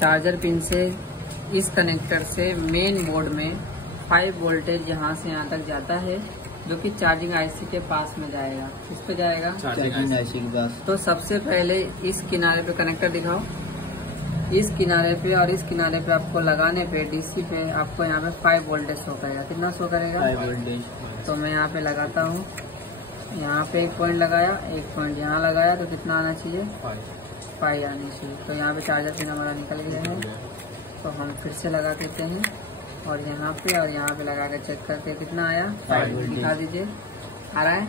Charger pin से इस connector से मेन बोर्ड में 5 वोल्टेज यहाँ से यहाँ तक जाता है, जो कि चार्जिंग आईसी के पास में जाएगा। किस पे जाएगा? चार्जिंग आईसी के पास। तो सबसे पहले इस किनारे पे कनेक्टर दिखाओ, इस किनारे पे और इस किनारे पे आपको लगाने पे डीसी पे आपको यहाँ पे 5 वोल्टेज शो करेगा। कितना शो करेगा? 5 वोल्टेज। तो मैं यहाँ पे लगाता हूँ, यहाँ पे एक पॉइंट लगाया, एक पॉइंट यहाँ लगाया, तो कितना आना चाहिए? 5 आनी चाहिए। तो यहाँ पे चार्जर पिन हमारा निकल गया है। तो हम फिर से लगा देते हैं और यहाँ पे और यहाँ पे लगा के चेक करते हैं कितना आया। 5 दिखा दीजिए, आ रहा है।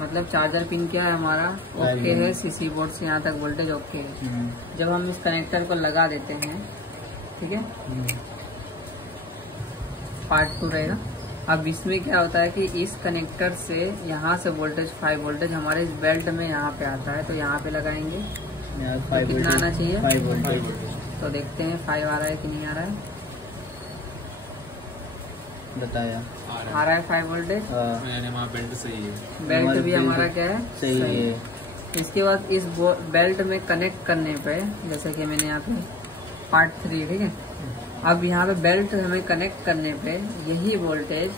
मतलब चार्जर पिन क्या है हमारा? ओके है, सीसी बोर्ड से यहाँ तक वोल्टेज ओके है। जब हम इस कनेक्टर को लगा देते हैं, ठीक है, पार्ट 2 रहेगा। अब इसमें क्या होता है कि इस कनेक्टर से यहाँ से वोल्टेज 5 वोल्टेज हमारे इस बेल्ट में यहाँ पे आता है, तो यहाँ पे लगाएंगे। तो कितना आना चाहिए? 5 वोल्टेज। तो देखते हैं 5 आ रहा है कि नहीं आ रहा है। बताया आ रहा है 5 वोल्टेज। वहाँ बेल्ट सही है, बेल्ट भी हमारा क्या है? सही है। इसके बाद इस बेल्ट में कनेक्ट करने पे, जैसे कि मैंने यहाँ पे पार्ट 3, ठीक है, अब यहाँ पे बेल्ट हमें कनेक्ट करने पे यही वोल्टेज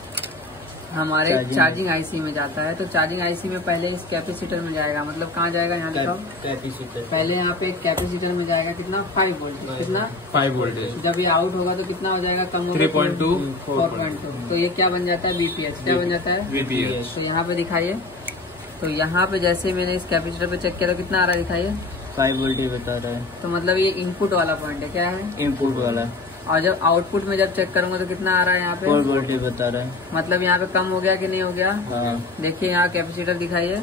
हमारे चार्जिंग आईसी में जाता है। तो चार्जिंग आईसी में पहले इस कैपेसिटर में जाएगा। मतलब कहाँ जाएगा? यहाँ लिखा कैपेसिटर। पहले यहाँ पे एक कैपेसिटर में जाएगा। कितना? 5 वोल्टेज। कितना? 5 वोल्टेज। जब ये आउट होगा तो कितना हो जाएगा? कम होगा 3.2 4.2। तो ये क्या बन जाता है? बीपीएच। क्या बन जाता है? बीपीएच। तो यहाँ पे दिखाइए। तो यहाँ पे जैसे मैंने इस कैपेसिटर पे चेक किया तो कितना आ रहा है? दिखाइए। 5 वोल्टेज बता रहा है। तो मतलब ये इनपुट वाला पॉइंट है। क्या है? इनपुट वाला। और जब आउटपुट में जब चेक करूंगा तो कितना आ रहा है? यहाँ पे 4 वोल्टेज बता रहा है। मतलब यहाँ पे कम हो गया कि नहीं हो गया? हाँ। देखिए यहाँ कैपेसिटर दिखाइए,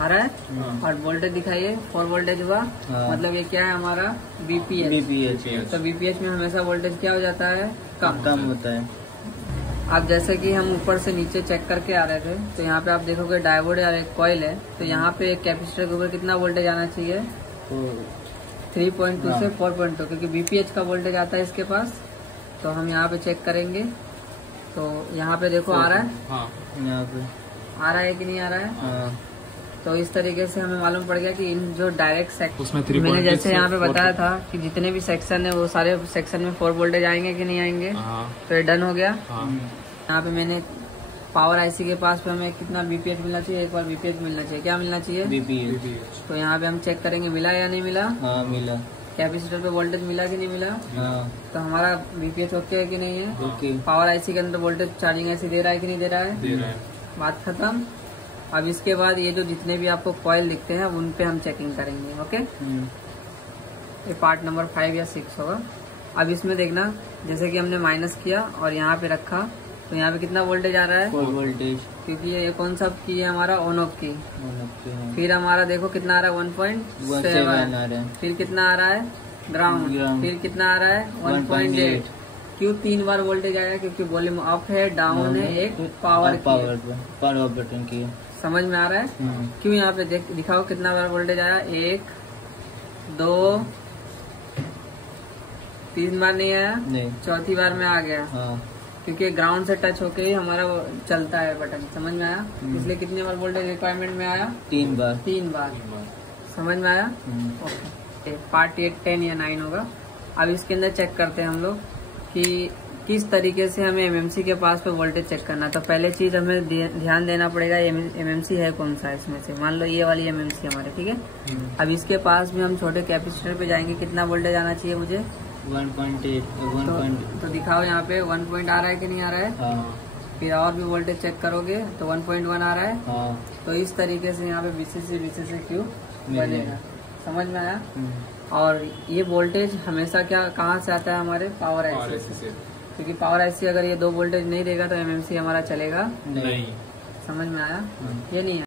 आ रहा है। और वोल्टेज दिखाइए, 4 वोल्टेज हुआ। मतलब ये क्या है हमारा? बीपीएच। बीपीएच। तो बीपीएच में हमेशा वोल्टेज क्या हो जाता है? कम होता है। अब जैसे कि हम ऊपर से नीचे चेक करके आ रहे थे, तो यहाँ पे आप देखोगे डायोड और एक कॉइल है। तो यहाँ पे एक कैपेसिटर के ऊपर कितना वोल्टेज आना चाहिए? 3.2 से 4.2, क्योंकि बीपीएच का वोल्टेज आता है इसके पास। तो हम यहाँ पे चेक करेंगे, तो यहाँ पे देखो आ रहा है। हाँ, यहाँ पे आ रहा है कि नहीं आ रहा है? हाँ। तो इस तरीके से हमें मालूम पड़ गया कि इन जो डायरेक्ट उसमें सेक्शन, मैंने जैसे यहाँ पे बताया था कि जितने भी सेक्शन है वो सारे सेक्शन में 4 वोल्टेज आएंगे कि नहीं आएंगे। तो ये डन हो गया। यहाँ पे मैंने पावर आईसी के पास पे हमें कितना बीपीएच मिलना चाहिए? एक बार बीपीएच मिलना चाहिए। क्या मिलना चाहिए? बीपीएच। तो यहाँ पे हम चेक करेंगे मिला या नहीं मिला। हाँ, मिला। कैपेसिटर पे वोल्टेज मिला कि नहीं मिला। हाँ। तो हमारा बीपीएच ओके है कि नहीं है? ओके। पावर आईसी के अंदर वोल्टेज चार्जिंग आईसी दे रहा है कि नहीं दे रहा है? दे रहा है। बात खत्म। अब इसके बाद ये जो जितने भी आपको कॉइल दिखते हैं उन पे हम चेकिंग करेंगे। ओके, ये पार्ट नंबर 5 या 6 होगा। अब इसमें देखना, जैसे कि हमने माइनस किया और यहाँ पे रखा, तो यहाँ पे कितना वोल्टेज आ रहा है? 4 वोल्टेज। क्योंकि ये कौन सा की है हमारा? ऑन ऑफ की। हाँ। फिर हमारा देखो कितना आ रहा है? 1.7 आ रहा है। फिर कितना आ रहा है? ग्राउंड। फिर कितना आ रहा है? 1.8। क्यों 3 बार वोल्टेज आया? क्योंकि वॉल्यूम अप है, डाउन है, एक पावर बटन की। समझ में आ रहा है? क्यों यहाँ पे दिखाओ कितना बार वोल्टेज आया? 1, 2, 3 बार नहीं आया? नहीं। चौथी बार में आ गया। हाँ। क्योंकि ग्राउंड से टच होके ही हमारा चलता है बटन। समझ में आया? इसलिए कितनी बार वोल्टेज रिक्वायरमेंट में आया? 3 बार। 3 बार। समझ में आया? ओके। पार्ट 8, 10 या 9 होगा। अब इसके अंदर चेक करते हैं हम लोग कि किस तरीके से हमें एमएमसी के पास पे वोल्टेज चेक करना है। तो पहले चीज हमें ध्यान देना पड़ेगा एमएमसी है कौन सा इसमें से। मान लो ये वाली एमएमसी हमारे, ठीक है। अब इसके पास भी हम छोटे कैपेसिटर पे जाएंगे। कितना वोल्टेज आना चाहिए मुझे? 1.8। तो दिखाओ यहाँ पे 1 पॉइंट आ रहा है कि नहीं आ रहा है? हाँ। फिर और भी वोल्टेज चेक करोगे तो 1.1 आ रहा है। हाँ। तो इस तरीके से यहाँ पे बीसी से क्यू बनेगा। समझ में आया? और ये वोल्टेज हमेशा क्या कहाँ से आता है? हमारे पावर आईसी से। क्योंकि पावर आईसी अगर ये 2 वोल्टेज नहीं देगा तो एमएमसी हमारा चलेगा नहीं। समझ में आया? ये नहीं